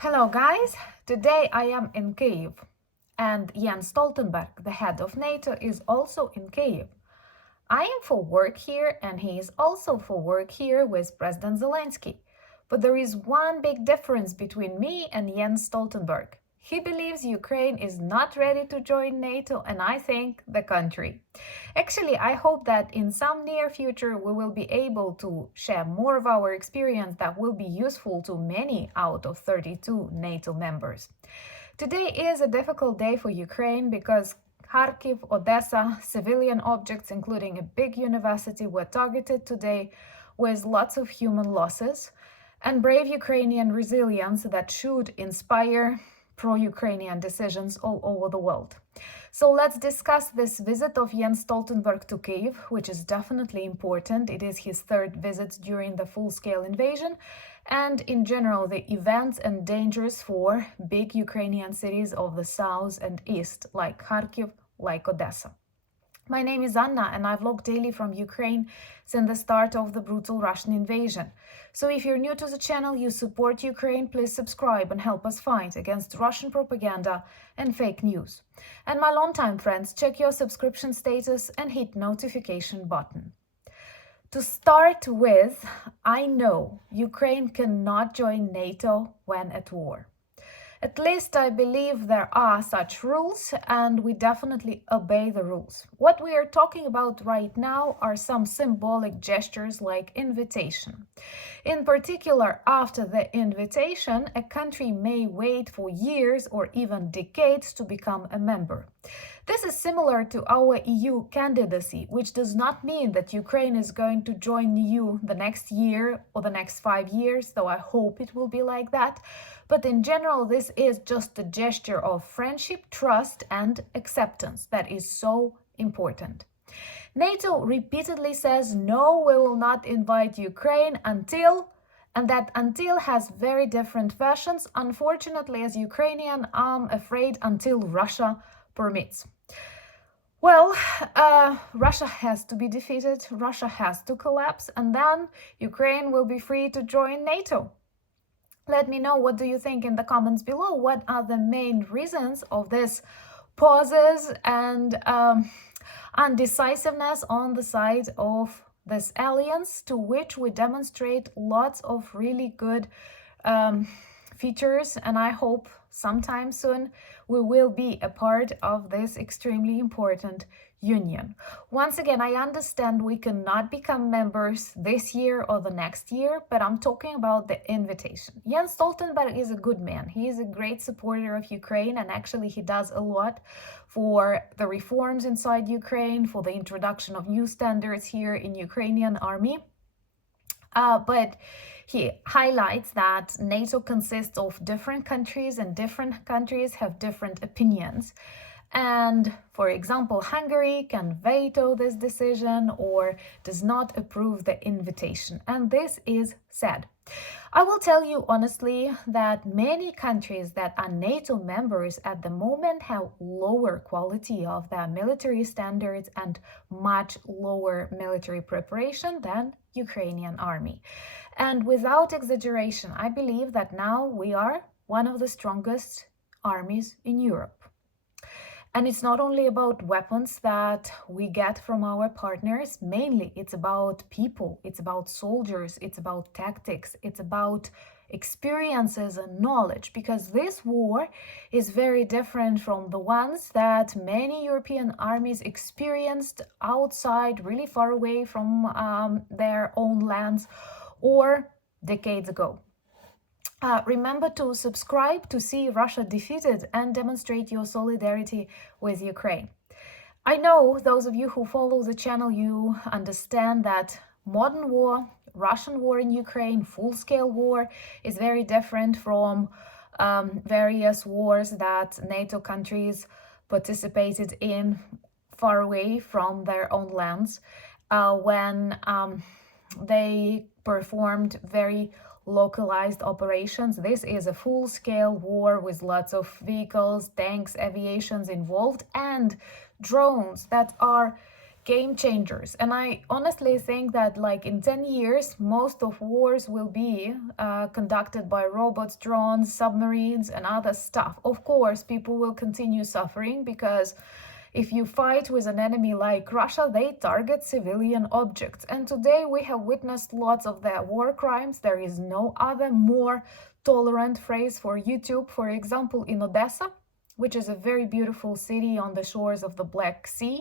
Hello guys, today I am in Kyiv and Jens Stoltenberg, the head of NATO, is also in Kyiv. I am for work here and he is also for work here with President Zelensky. But there is one big difference between me and Jens Stoltenberg. He believes Ukraine is not ready to join NATO, and I think the country. Actually, I hope that in some near future we will be able to share more of our experience that will be useful to many out of 32 NATO members. Today is a difficult day for Ukraine because Kharkiv, Odessa, civilian objects, including a big university, were targeted today with lots of human losses and brave Ukrainian resilience that should inspire pro-Ukrainian decisions all over the world. So let's discuss this visit of Jens Stoltenberg to Kyiv, which is definitely important. It is his third visit during the full-scale invasion, and in general the events and dangers for big Ukrainian cities of the south and east, like Kharkiv, like Odessa. My name is Anna and I vlog daily from Ukraine since the start of the brutal Russian invasion. So if you're new to the channel, you support Ukraine, please subscribe and help us fight against Russian propaganda and fake news. And my longtime friends, check your subscription status and hit notification button. To start with, I know Ukraine cannot join NATO when at war. At least I believe there are such rules, and we definitely obey the rules. What we are talking about right now are some symbolic gestures like invitation. In particular, after the invitation, a country may wait for years or even decades to become a member. This is similar to our EU candidacy, which does not mean that Ukraine is going to join EU the next year or the next 5 years, though I hope it will be like that. But in general, this is just a gesture of friendship, trust, and acceptance that is so important. NATO repeatedly says, no, we will not invite Ukraine until, and that until has very different versions. Unfortunately, as Ukrainian, I'm afraid until Russia permits. Well, Russia has to be defeated, Russia has to collapse, and then Ukraine will be free to join NATO. Let me know what do you think in the comments below. What are the main reasons of this pauses and undecisiveness on the side of this alliance, to which we demonstrate lots of really good features, and I hope sometime soon we will be a part of this extremely important union. Once again, I understand we cannot become members this year or the next year, but I'm talking about the invitation. Jens Stoltenberg is a good man. He is a great supporter of Ukraine, and actually he does a lot for the reforms inside Ukraine, for the introduction of new standards here in Ukrainian army. But he highlights that NATO consists of different countries and different countries have different opinions. And for example, Hungary can veto this decision or does not approve the invitation. And this is sad. I will tell you honestly that many countries that are NATO members at the moment have lower quality of their military standards and much lower military preparation than Ukrainian army. And without exaggeration, I believe that now we are one of the strongest armies in Europe. And it's not only about weapons that we get from our partners, mainly it's about people, it's about soldiers, it's about tactics, it's about experiences and knowledge, because this war is very different from the ones that many European armies experienced outside, really far away from their own lands or decades ago. Remember to subscribe to see Russia defeated and demonstrate your solidarity with Ukraine. I know those of you who follow the channel, you understand that modern war, Russian war in Ukraine, full-scale war, is very different from various wars that NATO countries participated in far away from their own lands, when they performed very localized operations. This is a full-scale war with lots of vehicles, tanks, aviations involved, and drones that are game changers. And I honestly think that like in 10 years, most of wars will be conducted by robots, drones, submarines, and other stuff. Of course, people will continue suffering because if you fight with an enemy like Russia, they target civilian objects. And today we have witnessed lots of their war crimes. There is no other more tolerant phrase for YouTube. For example, in Odessa, which is a very beautiful city on the shores of the Black Sea,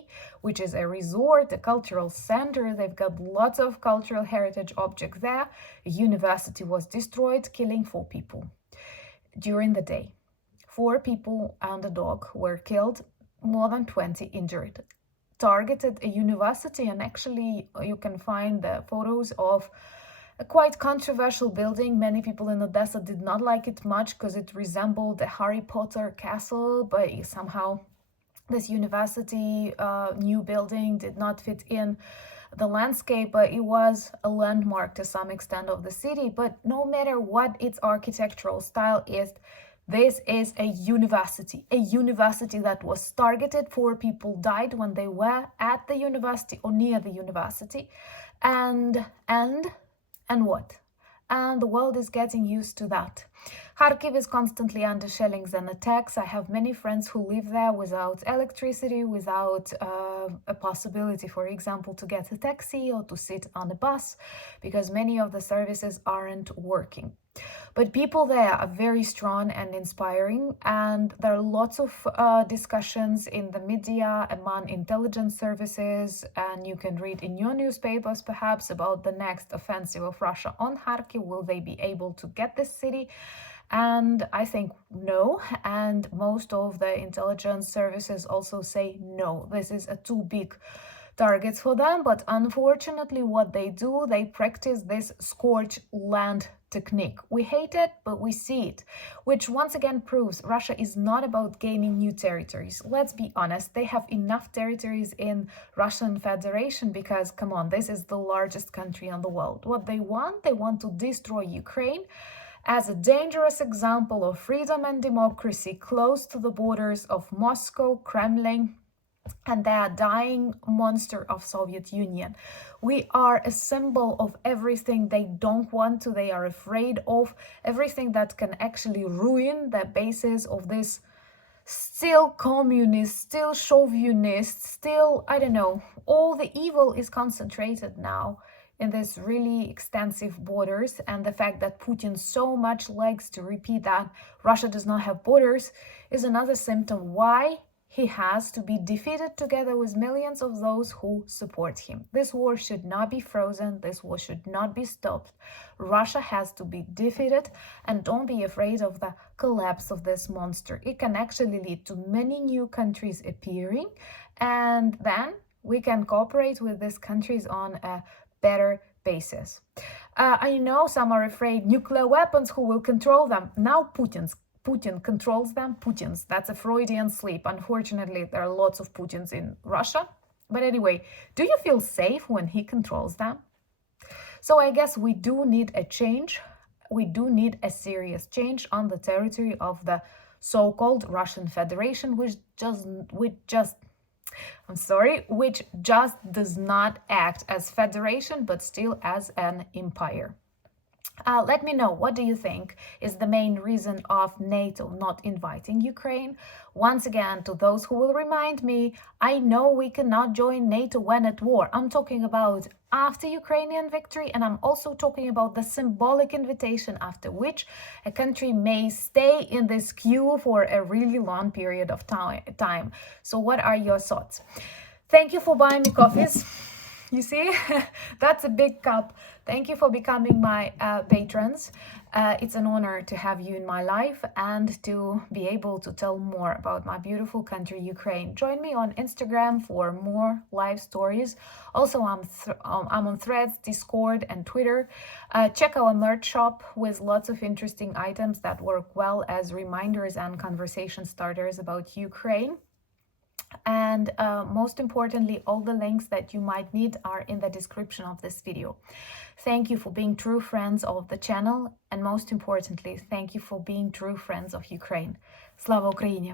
which is a resort, a cultural center. They've got lots of cultural heritage objects there. A university was destroyed, killing 4 people during the day. 4 people and a dog were killed, more than 20 injured. Targeted a university, and actually you can find the photos of a quite controversial building. Many people in Odessa did not like it much because it resembled a Harry Potter castle, but somehow this university new building did not fit in the landscape, but it was a landmark to some extent of the city. But no matter what its architectural style is, this is a university that was targeted. 4 people died when they were at the university or near the university. And what? And the world is getting used to that. Kharkiv is constantly under shellings and attacks. I have many friends who live there without electricity, without a possibility, for example, to get a taxi or to sit on a bus, because many of the services aren't working. But people there are very strong and inspiring, and there are lots of discussions in the media among intelligence services, and you can read in your newspapers perhaps about the next offensive of Russia on Kharkiv. Will they be able to get this city? And I think no, and most of the intelligence services also say no, this is a too big targets for them. But unfortunately what they do, they practice this scorched land technique. We hate it, but we see it, which once again proves Russia is not about gaining new territories. Let's be honest, they have enough territories in Russian Federation because, come on, this is the largest country in the world. What they want to destroy Ukraine as a dangerous example of freedom and democracy close to the borders of Moscow, Kremlin, and the dying monster of Soviet Union. We are a symbol of everything they don't want to, they are afraid of, everything that can actually ruin the basis of this still communist, still chauvinist, still, I don't know, all the evil is concentrated now in this really extensive borders. And the fact that Putin so much likes to repeat that Russia does not have borders is another symptom why he has to be defeated together with millions of those who support him. This war should not be frozen. This war should not be stopped. Russia has to be defeated, and don't be afraid of the collapse of this monster. It can actually lead to many new countries appearing, and then we can cooperate with these countries on a better basis. I know some are afraid nuclear weapons, who will control them? Now Putin controls them. Putin's, that's a Freudian slip. Unfortunately, there are lots of Putins in Russia. But anyway, do you feel safe when he controls them? So I guess we do need a change. We do need a serious change on the territory of the so-called Russian Federation, which just does not act as federation, but still as an empire. Let me know, what do you think is the main reason of NATO not inviting Ukraine? Once again, to those who will remind me, I know we cannot join NATO when at war. I'm talking about after Ukrainian victory, and I'm also talking about the symbolic invitation after which a country may stay in this queue for a really long period of time. So what are your thoughts? Thank you for buying me coffees. You see, that's a big cup. Thank you for becoming my patrons. It's an honor to have you in my life and to be able to tell more about my beautiful country, Ukraine. Join me on Instagram for more live stories. Also, I'm on Threads, Discord, and Twitter. Check our merch shop with lots of interesting items that work well as reminders and conversation starters about Ukraine. And most importantly, all the links that you might need are in the description of this video. Thank you for being true friends of the channel, and most importantly, thank you for being true friends of Ukraine. Slava Ukraini!